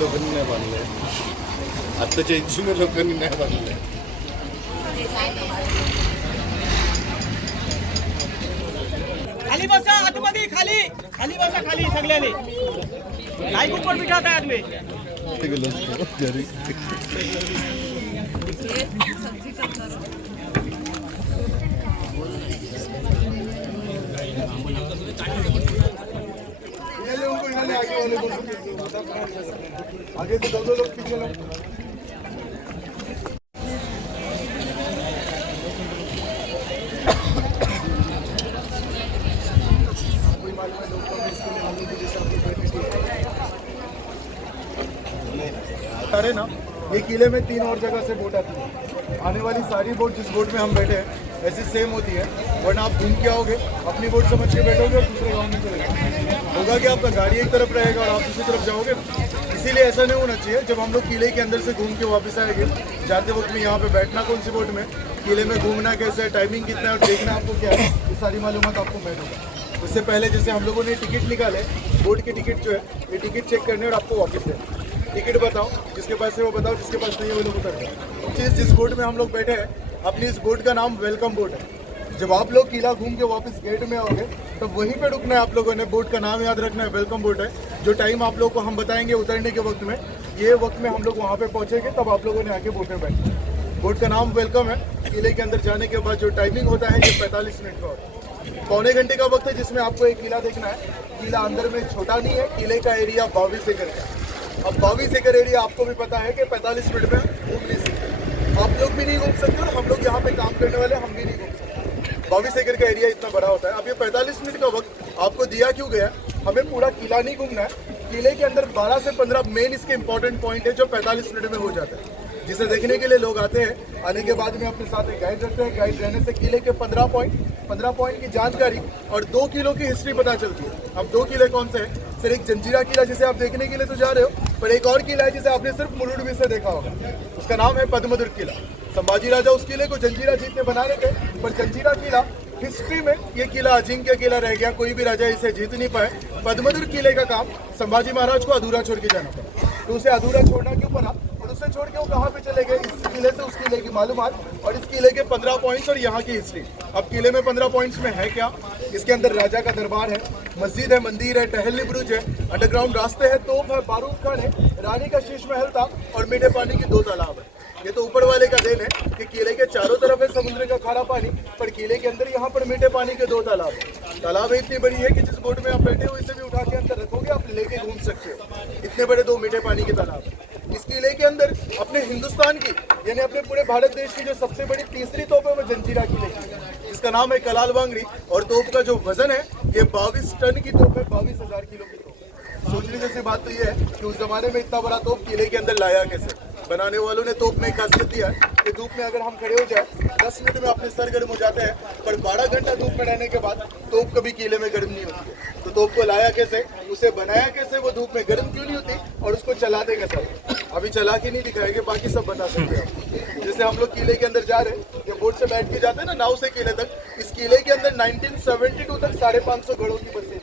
लोकांनी नाही बांधलंय, आत्ताच्या जुन्या लोकांनी नाही बांधलंय. खाली बसा, आतमध्ये खाली खाली बसा, खाली सगळ्यांनी लाईक ऊपर बिठाता है आदमी. आगे तो दो लोग पीछे लोग. अरे ना, ये किले में 3 और जगह से बोट आती है. आने वाली सारी बोट जिस बोट में हम बैठे हैं ऐसी सेम होती है, वरना आप घूम के आओगे, अपनी बोट समझ के बैठोगे और दूसरे गाँव में चले जाओगे। होगा कि आपका गाड़ी एक तरफ रहेगा और आप दूसरी तरफ जाओगे ना। इसीलिए ऐसा नहीं होना चाहिए। जब हम लोग किले के अंदर से घूम के वापस आएंगे, जाते वक्त में यहाँ पे बैठना कौन सी बोट में, किले में घूमना कैसे है, टाइमिंग कितना है और देखना आपको क्या है, ये सारी मालूमात आपको मिलेगा। उससे पहले जैसे हम लोगों ने टिकट निकाले, बोट की टिकट जो है, ये टिकट चेक करने और आपको वापस देना। टिकट बताओ, जिसके पास है वो बताओ, जिसके पास नहीं है वो लोग उतर जाए। जिस बोट में हम लोग बैठे हैं, अपनी इस बोट का नाम वेलकम बोट है। जब आप लोग किला घूम के वापस गेट में आओगे, तब वहीं पे रुकना है आप लोगों ने। बोट का नाम याद रखना है, वेलकम बोट है। जो टाइम आप लोगों को हम बताएंगे उतरने के वक्त में, ये वक्त में हम लोग वहाँ पे पहुँचेंगे, तब आप लोगों ने आके बोट में बैठना है। बोट का नाम वेलकम है। किले के अंदर जाने के बाद जो टाइमिंग होता है, ये 45 मिनट का होता है। पौने घंटे का वक्त है जिसमें आपको एक किला देखना है। किला अंदर में छोटा नहीं है, किले का एरिया 22 एकड़ का है। अब 22 एकड़ एरिया आपको भी पता है कि 45 मिनट में घूम नहीं सकते। आप लोग भी नहीं घूम सकते और हम लोग यहाँ पे काम करने वाले हम भी नहीं घूम सकते। 22 एकड़ का एरिया इतना बड़ा होता है। अब ये 45 मिनट का वक्त आपको दिया क्यों गया? हमें पूरा किला नहीं घूमना है। किले के अंदर 12 से 15 मेन इसके इंपॉर्टेंट पॉइंट है जो 45 मिनट में हो जाता है, जिसे देखने के लिए लोग आते हैं। आने के बाद में अपने साथ एक गाइड रखते हैं। गाइड रहने से किले के 15 पॉइंट की जानकारी और 2 किलो की हिस्ट्री पता चलती है। अब 2 किले कौन से हैं? सर, एक जंजीरा किला जिसे आप देखने के लिए तो जा रहे हो, पर एक और किला है जिसे आपने सिर्फ मुरुड से देखा होगा। उसका नाम है पद्मदुर्ग किला। संभाजी राजा उस किले को जंजीरा जीत के बना रहे थे, पर जंजीरा किला हिस्ट्री में ये किला अजिंक्य किला रह गया। कोई भी राजा इसे जीत नहीं पाए। पद्मदुर्ग किले का काम संभाजी महाराज को अधूरा छोड़ के जाना पड़ा। तो उसे अधूरा छोड़ना क्यों पड़ा और उसे छोड़ के वो कहाँ पे चले गए? इस किले से उस किले की मालूमात और इस किले के 15 पॉइंट्स और यहाँ की हिस्ट्री। अब किले में 15 पॉइंट्स में है क्या? इसके अंदर राजा का दरबार है, मस्जिद है, मंदिर है, टहलनी बुरुज है, अंडरग्राउंड रास्ते हैं, तोप है, बारूद खान है, रानी का शीश महल था और मीठे पानी की 2 तालाब है। ये तो ऊपर वाले का देन है कि किले के चारों तरफ है समुद्र का खारा पानी, पर किले के अंदर यहाँ पर मीठे पानी के 2 तालाब है। तालाब इतनी बड़ी है कि जिस बोट में आप बैठे हो इसे भी उठा के अंदर रखोगे, आप लेके घूम सकते हो। इतने बड़े 2 मीठे पानी के तालाब है। इस किले के अंदर अपने हिंदुस्तान की यानी अपने पूरे भारत देश की जो सबसे बड़ी तीसरी तोप है वो जंजीरा किले की। इसका नाम है कलाल बांगड़ी और तोप का जो वजन है ये 22 टन की तोप है, 22,000 किलो की तोप है। सोचने जैसी बात तो ये है कि उस जमाने में इतना बड़ा तोप किले के अंदर लाया कैसे? बनाने वालों ने तोप में एक खासियत दिया है कि धूप में अगर हम खड़े हो जाए 10 मिनट में अपने सर गर्म हो जाते हैं, पर 12 घंटा धूप में रहने के बाद तोप कभी किले में गर्म नहीं होती है। तो तोप को लाया कैसे, उसे बनाया कैसे, वो धूप में गर्म क्यों नहीं होती और उसको चलाते कैसे? अभी चला के नहीं दिखाएंगे, बाकी सब बता सकते हैं। जैसे हम लोग किले के अंदर जा रहे हैं, जब बोट से बैठ के जाते हैं ना नाव से किले तक, इस किले के अंदर 1972 तक 550 घरों की बसें थी।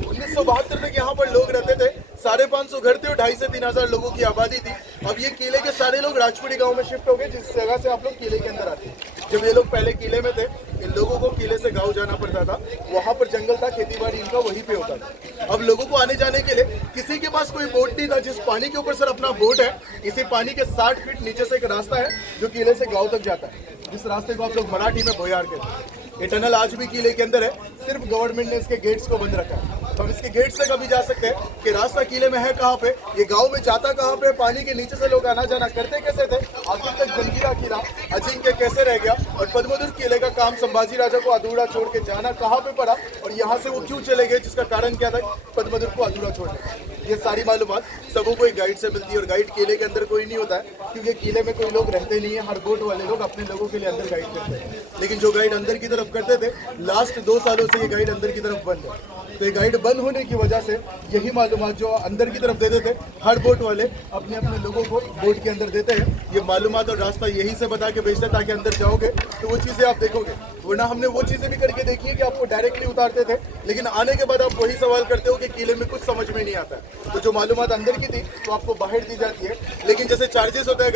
1972 तक यहाँ पर लोग रहते थे। 550 घर थे और 2,500 से 3,000 लोगों की आबादी थी। अब ये किले के सारे लोग राजपुरी गांव में शिफ्ट हो गए, जिस जगह से आप लोग किले के अंदर आते हैं। जब ये लोग पहले किले में थे, इन लोगों को किले से गांव जाना पड़ता था। वहां पर जंगल था, खेती बाड़ी इनका वहीं पे होता था। अब लोगों को आने जाने के लिए किसी के पास कोई बोट नहीं था। जिस पानी के ऊपर सर अपना बोट है, इसी पानी के 60 फीट नीचे से एक रास्ता है जो किले से गाँव तक जाता है, जिस रास्ते को आप लोग मराठी में भोयार कहते हैं। ये टनल आज भी किले के अंदर है, सिर्फ गवर्नमेंट ने इसके गेट्स को बंद रखा है। तो हम इसके गेट से कभी जा सकते हैं कि रास्ता किले में है कहाँ पे, ये गांव में जाता कहाँ पे, पानी के नीचे से लोग आना जाना करते कैसे थे, आखिर तक जंजीरा किला अजिंक्य कैसे रह गया और पद्मदुर्ग किले का काम संभाजी राजा को अधूरा छोड़ के जाना कहाँ पे पड़ा और यहाँ से वो क्यों चले गए, जिसका कारण क्या था पद्मदुर्ग को अधूरा छोड़ना। ये सारी मालूमात सबों को एक गाइड से मिलती है और गाइड किले के अंदर कोई नहीं होता है, क्योंकि किले में कोई लोग रहते नहीं है। हर बोट वाले लोग अपने लोगों के लिए अंदर गाइड करते हैं, लेकिन जो गाइड अंदर की तरफ करते थे, लास्ट 2 सालों से ये गाइड अंदर की तरफ बंद है। तो ये गाइड बंद होने की वजह से यही मालूमात जो अंदर की तरफ देते थे, हर बोट वाले अपने अपने लोगों को बोट के अंदर देते हैं। ये मालूमात और रास्ता यही से बता के भेजते हैं ताकि अंदर जाओगे तो वो चीज़ें आप देखोगे। वरना हमने वो चीज़ें भी करके देखी है कि आपको डायरेक्टली उतारते थे, लेकिन आने के बाद आप वही सवाल करते हो कि किले में कुछ समझ में नहीं आता है। तो जो मालूमात अंदर की थी वो आपको बाहर दी जाती है, लेकिन जैसे चार्जेस होते हैं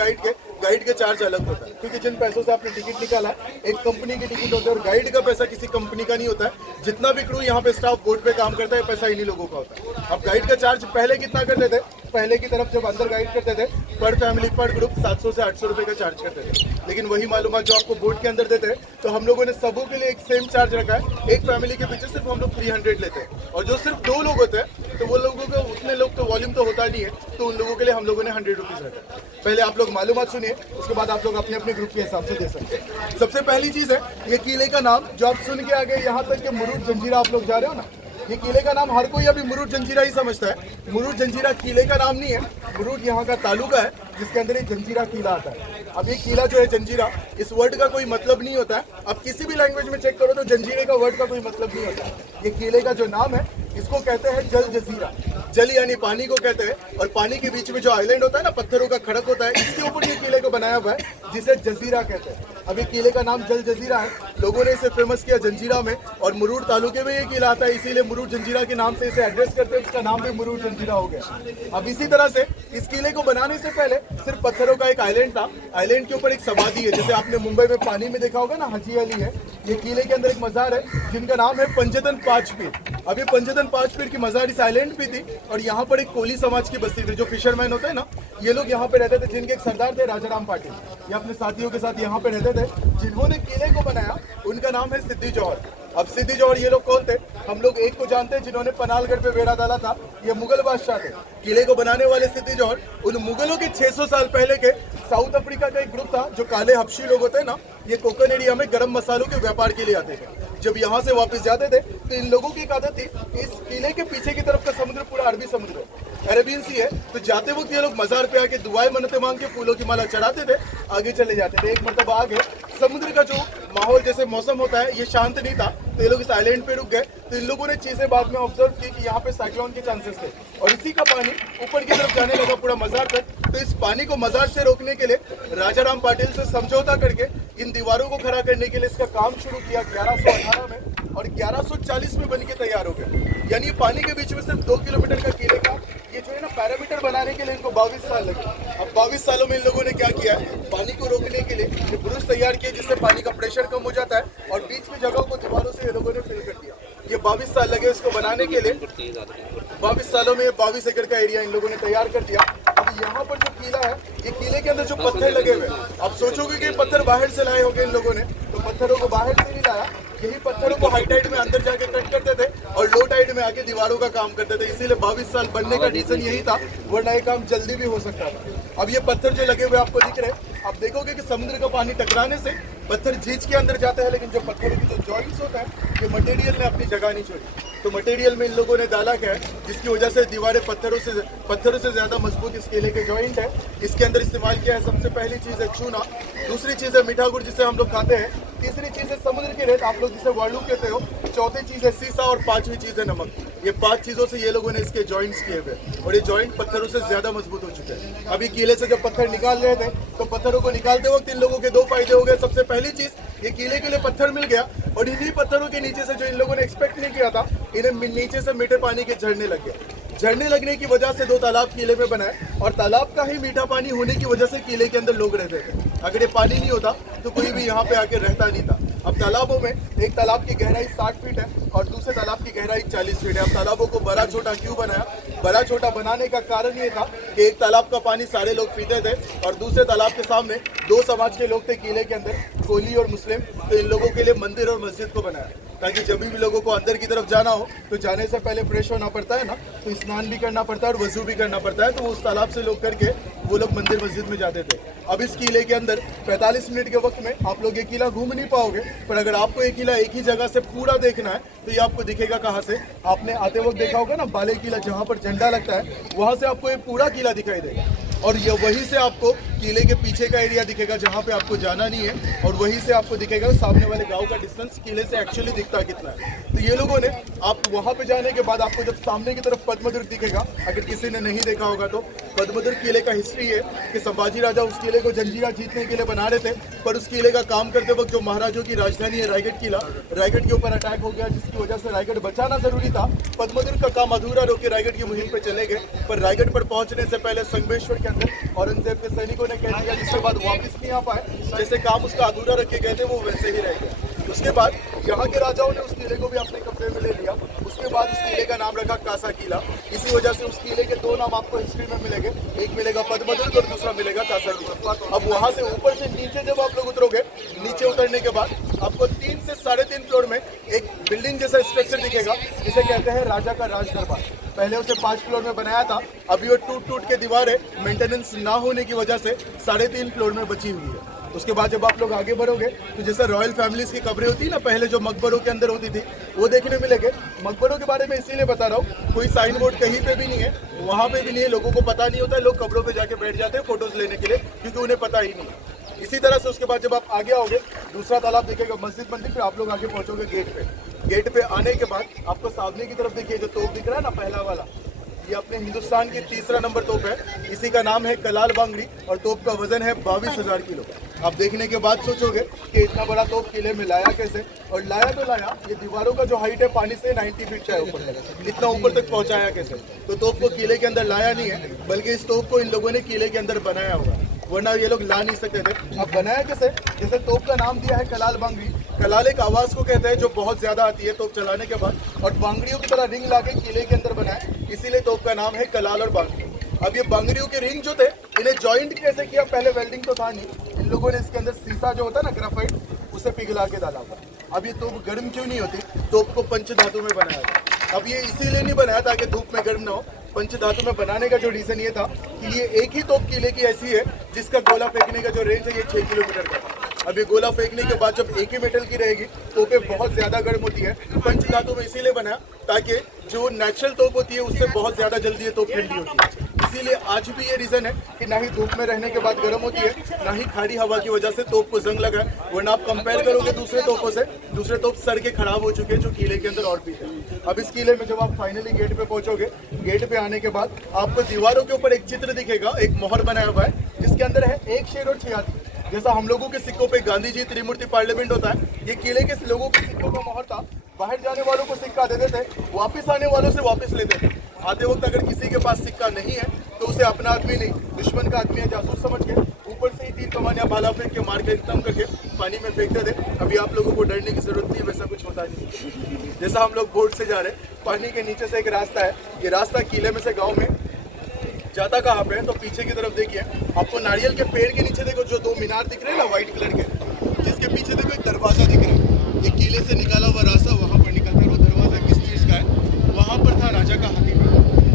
गाइड के चार्ज अलग होता है, क्योंकि जिन पैसों से आपने टिकट निकाला एक कंपनी की टिकट होती है और गाइड का पैसा किसी कंपनी का नहीं होता है। जितना भी क्रू यहाँ पे स्टाफ बोट पे काम करता है, पैसा इन्हीं लोगों का होता है। अब गाइड का चार्ज पहले कितना करते थे? पहले की तरफ जब अंदर गाइड करते थे, पर फैमिली पर ग्रुप 700 से 800 रुपए का चार्ज करते थे। लेकिन वही मालूमात जो आपको बोट के अंदर देते हैं, तो हम लोगों ने सबों के लिए एक सेम चार्ज रखा है। एक फैमिली के पीछे सिर्फ हम लोग 300 लेते हैं, और जो सिर्फ 2 लोग होते हैं तो वो लोगों को उतने लोग तो वॉल्यूम तो होता नहीं है, तो उन लोगों के लिए हम लोगों ने 100 रुपीज़ रखा है। पहले आप लोग मालूमात सुनिए, उसके बाद आप लोग अपने अपने ग्रुप के हिसाब से दे सकते हैं। सबसे पहली चीज़ है ये किले का नाम जो आप सुन के आ गए यहाँ तक कि मुरुड जंजीरा आप लोग जा रहे हो ना, ये किले का नाम हर कोई अभी मुरुड जंजीरा ही समझता है। मुरुड जंजीरा किले का नाम नहीं है, मुरुड यहाँ का तालुका है। जिसके अंदर एक जंजीरा किला आता है। अब ये किला जो है जंजीरा, इस वर्ड का कोई मतलब नहीं होता है। अब किसी भी लैंग्वेज में चेक करो तो जंजीरे का वर्ड का कोई मतलब नहीं होता है। ये किले का जो नाम है इसको कहते हैं जल जजीरा। जल यानी पानी को कहते हैं, और पानी के बीच में जो आइलैंड होता है ना, पत्थरों का खड़क होता है, इसके ऊपर ये किले को बनाया हुआ है जिसे जजीरा कहते हैं। अब ये किले का नाम जल जजीरा है। लोगों ने इसे फेमस किया जंजीरा में, और मुरूड तालुके में ये किला आता है, इसीलिए मुरूड जंजीरा के नाम से इसे एड्रेस करते हैं। इसका नाम भी मुरूड जंजीरा हो गया। अब इसी तरह से इस किले को बनाने से पहले सिर्फ पत्थरों का एक आइलैंड था। आइलैंड के ऊपर एक समाधि है, जैसे आपने मुंबई में पानी में देखा होगा ना, हाजी अली है। ये किले के अंदर एक मजार है जिनका नाम है पंजतन पांच पीर। अब ये पंजतन पांच पीर की मजार इस आइलैंड पे थी, और यहाँ पर एक कोली समाज की बस्ती थी, जो फिशरमैन होते हैं ना, ये लोग यहाँ पे रहते थे, जिनके एक सरदार थे राजाराम पाटिल। ये अपने साथियों के साथ यहाँ पे रहते थे। जिन्होंने किले को बनाया उनका नाम है सिद्दी जौहर। अब सिद्दी जौहर ये लोग कौन थे? हम लोग एक को जानते हैं जिन्होंने पनालगढ़ पे बेड़ा डाला था, ये मुगल बादशाह थे। किले को बनाने वाले सिद्दी जौहर उन मुगलों के 600 साल पहले के साउथ अफ्रीका का एक ग्रुप था, जो काले हबशी लोग होते हैं ना, ये कोकन एरिया में गर्म मसालों के व्यापार के लिए आते थे। जब यहाँ से वापस जाते थे तो इन लोगों की एक आदत थी, इस किले के पीछे की तरफ का समुद्र पूरा अरबी समुद्र है, अरेबियन सी है। तो जाते वक्त ये लोग मजार पे आके दुआएं मन्नतें मांग के फूलों की माला चढ़ाते थे, आगे चले जाते थे। एक मरतबा आगे समुद्र का जो माहौल, जैसे मौसम होता है, ये शांत नहीं था, तो ये लोग इस आइलैंड पे रुक गए। तो इन लोगों ने चीजें बाद में ऑब्जर्व की कि यहाँ पे साइक्लोन के चांसेस थे, और इसी का पानी ऊपर की तरफ जाने लगा पूरा मजार तक। तो इस पानी को मजार से रोकने के लिए राजाराम पाटिल से समझौता करके इन दीवारों को खड़ा करने के लिए इसका काम शुरू किया 1118 में, और 1140 में बनके तैयार हो गया। यानी पानी के बीच में सिर्फ 2 किलोमीटर का किले का ये जो है ना पैरामीटर बनाने के लिए इनको 22 साल लगे। अब 22 सालों में इन लोगों ने क्या किया है, पानी को रोकने के लिए ये ब्रुश तैयार किए, जिससे पानी का प्रेशर कम हो जाता है, और बीच की जगहों को दीवारों से ये लोगों ने फिल कर दिया। ये 22 साल लगे इसको बनाने के लिए। 22 सालों में 22 एकड़ का एरिया इन लोगों ने तैयार कर दिया। अब यहाँ पर जो किला है, ये किले के अंदर जो पत्थर लगे हुए हैं, आप सोचोगे कि पत्थर बाहर से लाए होंगे इन लोगों ने, तो पत्थरों को बाहर से नहीं लाया। यही पत्थरों को हाई टाइड में अंदर जाके कट करते थे, और लो टाइड में आके दीवारों का काम करते थे। इसीलिए 22 साल बनने का रीजन यही था, वरना ये काम जल्दी भी हो सकता था। अब ये पत्थर जो लगे हुए आपको दिख रहे हैं, आप देखोगे कि समुद्र का पानी टकराने से पत्थर झींच के अंदर जाता है, लेकिन जो पत्थरों की जो जॉइंट्स होता है, ये मटेरियल ने अपनी जगह नहीं छोड़ी। तो मटेरियल में इन लोगों ने डाला क्या है, जिसकी वजह से दीवारें पत्थरों से ज्यादा मजबूत इस किले के जॉइंट है। इसके अंदर इस्तेमाल किया है, सबसे पहली चीज है चूना, दूसरी चीज है मीठा गुड़ जिसे हम लोग खाते हैं, तीसरी चीज है समुद्र की रेत, आप लोग जिसे वालू कहते हो, चौथी चीज है सीसा, और पांचवी चीज है नमक। ये 5 चीजों से ये लोगों ने इसके जॉइंट्स किए हुए, और ये जॉइंट पत्थरों से ज्यादा मजबूत हो चुके हैं। अभी किले से जब पत्थर निकाल रहे थे, तो पत्थरों को निकालते वक्त इन लोगों के 2 फायदे हो गए। सबसे पहली चीज, ये किले के लिए पत्थर मिल गया, और इन्हीं पत्थरों के नीचे से, जो इन लोगों ने एक्सपेक्ट नहीं किया था, इन्हें नीचे से मीठे पानी के झरने लग गए। झरने लगने की वजह से 2 तालाब किले में बनाए, और तालाब का ही मीठा पानी होने की वजह से किले के अंदर लोग रहते थे। अगर ये पानी नहीं होता तो कोई भी यहाँ पे आके रहता नहीं था। अब तालाबों में एक तालाब की गहराई 60 फीट है, और दूसरे तालाब की गहराई 40 फीट है। अब तालाबों को बड़ा छोटा क्यों बनाया? बड़ा छोटा बनाने का कारण ये था कि एक तालाब का पानी सारे लोग पीते थे, और दूसरे तालाब के सामने 2 समाज के लोग थे किले के अंदर, कोली और मुस्लिम। तो इन लोगों के लिए मंदिर और मस्जिद को बनाया, ताकि जब भी लोगों को अंदर की तरफ जाना हो तो जाने से पहले फ्रेश होना पड़ता है ना, तो स्नान भी करना पड़ता है और वजू भी करना पड़ता है। तो उस तालाब से लोग करके वो लोग मंदिर मस्जिद में जाते थे। अब इस किले के अंदर 45 मिनट के वक्त में आप लोग ये किला घूम नहीं पाओगे, पर अगर आपको ये किला एक ही जगह से पूरा देखना है तो ये आपको दिखेगा कहाँ से? आपने आते वक्त देखा होगा ना बाले किला, जहाँ पर झंडा लगता है, वहाँ से आपको ये पूरा किला दिखाई देगा, और ये वहीं से आपको किले के पीछे का एरिया दिखेगा जहाँ पे आपको जाना नहीं है, और वहीं से आपको दिखेगा सामने वाले गांव का डिस्टेंस किले से एक्चुअली दिखता कितना है। तो ये लोगों ने, आप वहाँ पे जाने के बाद आपको जब सामने की तरफ पद्मदुर्ग दिखेगा, अगर किसी ने नहीं देखा होगा तो, पद्मदुर्ग किले का हिस्ट्री है कि संभाजी राजा उस किले को जंजीरा जीतने के लिए बना रहे थे, पर उस किले का काम करते वक्त जो महाराजों की राजधानी है रायगढ़ किला, रायगढ़ के ऊपर अटैक हो गया, जिसकी वजह से रायगढ़ बचाना जरूरी था। पद्मदुर्ग का काम अधूरा रोक के रायगढ़ की मुहिम पे चले गए, पर रायगढ़ पर पहुंचने से पहले संगमेश्वर के अंदर औरंगजेब के सैनिकों ने कह दिया, जिसके बाद वापस नहीं आ पाए। जैसे काम उसका अधूरा रख के गए थे वो वैसे ही रह गया। उसके बाद यहाँ के राजाओं ने उस किले को भी अपने कब्जे में ले लिया। उसके बाद उस किले का नाम रखा कासा किला। इसी वजह से उस किले के 2 नाम आपको हिस्ट्री में मिलेंगे, एक मिलेगा पद्मदुर्ग और दूसरा मिलेगा कासा किला। अब वहाँ से ऊपर से नीचे जब आप लोग उतरोगे, नीचे उतरने के बाद आपको 3 से 3.5 फ्लोर में एक बिल्डिंग जैसा स्ट्रक्चर दिखेगा, जिसे कहते हैं राजा का राजदरबार। पहले उसे 5 फ्लोर में बनाया था, अभी वो टूट के दीवारें मेंटेनेंस ना होने की वजह से 3.5 फ्लोर में बची हुई है। उसके बाद जब आप लोग आगे बढ़ोगे तो जैसे रॉयल फैमिलीज की कब्रें होती है ना, पहले जो मकबरों के अंदर होती थी, वो देखने मिलेंगे। मकबरों के बारे में इसीलिए बता रहा हूँ, कोई साइन बोर्ड कहीं पे भी नहीं है, वहाँ पे भी नहीं है, लोगों को पता नहीं होता है, लोग कब्रों पे जाके बैठ जाते हैं फोटोज लेने के लिए क्योंकि उन्हें पता ही नहीं। इसी तरह से उसके बाद जब आप आगे आओगे दूसरा तालाब देखेगा मस्जिद मंदिर, फिर आप लोग आगे पहुंचोगे गेट पे। गेट पे आने के बाद आपको सामने की तरफ देखिए जो तोप दिख रहा है ना पहला वाला, ये अपने हिंदुस्तान की तीसरा नंबर तोप है। इसी का नाम है कलाल बांगड़ी और तोप का वजन है 22,000 किलो। आप देखने के बाद सोचोगे कि इतना बड़ा तोप किले में लाया कैसे, और लाया तो लाया, ये दीवारों का जो हाइट है पानी से 90 फीट का है ऊपर तक, इतना ऊपर तक पहुंचाया कैसे। तो तोप को किले के अंदर लाया नहीं है, बल्कि इस तोप को इन लोगों ने किले के अंदर बनाया हुआ, वरना ये लोग ला नहीं सकते थे। अब बनाया कैसे, जैसे तोप का नाम दिया है कलाल बांगड़ी। कलाल एक आवाज़ को कहते हैं जो बहुत ज़्यादा आती है तोप चलाने के बाद, और बांगड़ियों की तरह रिंग लाके किले के अंदर बनाया, इसीलिए तोप का नाम है कलाल और बांगड़ी। अब ये बांगड़ियों के रिंग जो थे इन्हें जॉइंट कैसे किया, पहले वेल्डिंग तो था नहीं, इन लोगों ने इसके अंदर सीसा जो होता है ना ग्राफाइट, उसे पिघला के डाला हुआ। अब ये तोप गर्म क्यों नहीं होती, तोप को पंचधातु में बनाया था। अब ये इसीलिए नहीं बनाया ताकि धूप में गर्म ना हो, पंचधातु में बनाने का जो रीज़न ये था कि ये एक ही तोप किले की ऐसी है जिसका गोला फेंकने का जो रेंज है ये 6 किलोमीटर का था। अब ये गोला फेंकने के बाद जब एक ही मेटल की रहेगी तोपें बहुत ज़्यादा गर्म होती है। पंचधातु में इसीलिए बनाया ताकि जो नेचुरल तोप होती है उससे बहुत ज़्यादा जल्दी ये तोप ठंडी होती है। इसीलिए आज भी ये रीज़न है कि ना ही धूप में रहने के बाद गर्म होती है, ना ही खारी हवा की वजह से तोप को जंग लगा है। वरना आप कंपेयर करोगे दूसरे तोपों से, दूसरे तोप सड़ के खराब हो चुके हैं जो किले के अंदर और भी थे। अब इस किले में जब आप फाइनली गेट पे पहुंचोगे, गेट पे आने के बाद आपको दीवारों के ऊपर एक चित्र दिखेगा, एक मोहर बनाया हुआ है जिसके अंदर है एक शेर और 6 हाथी। जैसा हम लोगों के सिक्कों पे गांधी जी त्रिमूर्ति पार्लियामेंट होता है, ये किले के लोगों के सिक्कों का मोहर था। बाहर जाने वालों को सिक्का देते थे, वापस आने वालों से वापस लेते थे। आते वक्त अगर किसी के पास सिक्का नहीं है तो उसे अपना आदमी नहीं, दुश्मन का आदमी है जासूस समझ के ऊपर से ही तीर कमान या भाला फेंक के मार के खत्म करके पानी में फेंकते थे। अभी आप लोगों को डरने की जरूरत नहीं, वैसा कुछ होता नहीं। जैसा हम लोग बोट से जा रहे हैं, पानी के नीचे से एक रास्ता है, ये रास्ता किले में से गाँव में जाता कहाँ पे है, तो पीछे की तरफ देखिए, आपको नारियल के पेड़ के नीचे देखो जो 2 मीनार दिख रहे हैं ना व्हाइट कलर के, जिसके पीछे देखो एक दरवाजा दिख रहा है। ये किले से निकाला हुआ रास्ता वहाँ पर निकलता है। वो दरवाजा किस चीज़ का है, वहाँ पर था राजा का हाथी।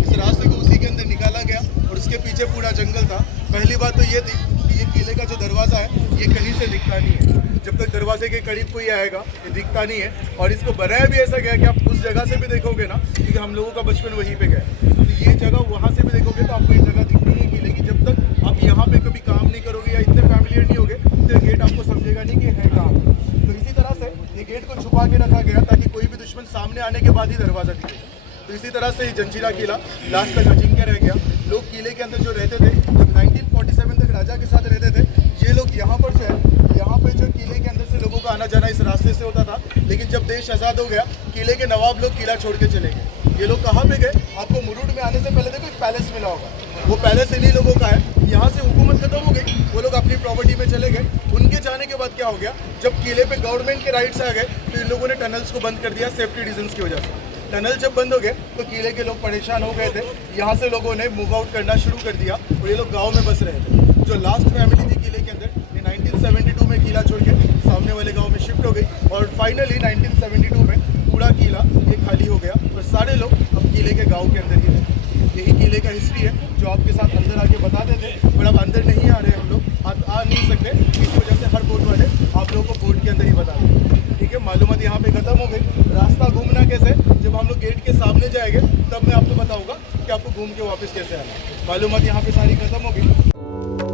इस रास्ते को उसी के अंदर निकाला गया और उसके पीछे पूरा जंगल था। पहली बात तो ये थी कि ये किले का जो दरवाज़ा है ये कहीं से दिखता नहीं है, जब तक दरवाजे के करीब कोई आएगा ये दिखता नहीं है। और इसको बनाया भी ऐसा गया कि आप उस जगह से भी देखोगे ना, क्योंकि हम लोगों का बचपन वहीं पे गया, तो ये जगह वहाँ से भी देखोगे तो आपको ये जगह दिखनी है किले की। जब तक आप यहाँ पे कभी काम नहीं करोगे या इतने फैमिलियर नहीं होगे तो गेट आपको समझेगा नहीं कि है कहाँ। तो इसी तरह से ये गेट को छुपा के रखा गया ताकि कोई भी दुश्मन सामने आने के बाद ही दरवाज़ा दिखेगा। तो इसी तरह से ये जंजीरा किला लास्ट तक अजिंक्य रह गया। लोग किले के अंदर जो रहते थे, जब 1947 तक राजा के साथ रहते थे, ये लोग यहाँ पर जो है, यहाँ पे जो किले के अंदर से लोगों का आना जाना इस रास्ते से होता था। लेकिन जब देश आज़ाद हो गया, किले के नवाब लोग किला छोड़ के चले गए। ये लोग कहाँ पे गए, आपको मुरुड में आने से पहले देखो एक पैलेस मिला होगा, वो पैलेस इन्हीं लोगों का है। यहाँ से हुकूमत खत्म हो गई, वो लोग अपनी प्रॉपर्टी में चले गए। उनके जाने के बाद क्या हो गया, जब किले पे गवर्नमेंट के राइट्स आ गए तो इन लोगों ने टनल्स को बंद कर दिया सेफ्टी रीजंस की वजह से। टनल जब बंद हो गए तो किले के लोग परेशान हो गए थे, यहाँ से लोगों ने मूव आउट करना शुरू कर दिया और ये लोग गाँव में बस रहे थे। जो लास्ट फैमिली थी किले के अंदर, ये 1972 में किला छोड़ के सामने वाले गाँव में शिफ्ट हो गई और फाइनली 1972 में पूरा किला ये खाली हो गया और सारे लोग अब किले के गाँव के अंदर ही रहे। यही किले का हिस्ट्री है जो आपके साथ अंदर आके बताते थे, पर अब अंदर नहीं आ रहे हम लोग, आ नहीं सकते, इस वजह से हर बोट वाले आप लोगों को बोट के अंदर ही बता दें। ठीक है, मालूमात यहाँ पे खत्म हो गई। रास्ता घूमना कैसे, जब हम लोग गेट के सामने जाएंगे तब मैं आपको बताऊंगा कि आपको घूम के वापस कैसे आना। मालूमात यहाँ पे सारी खत्म हो गई।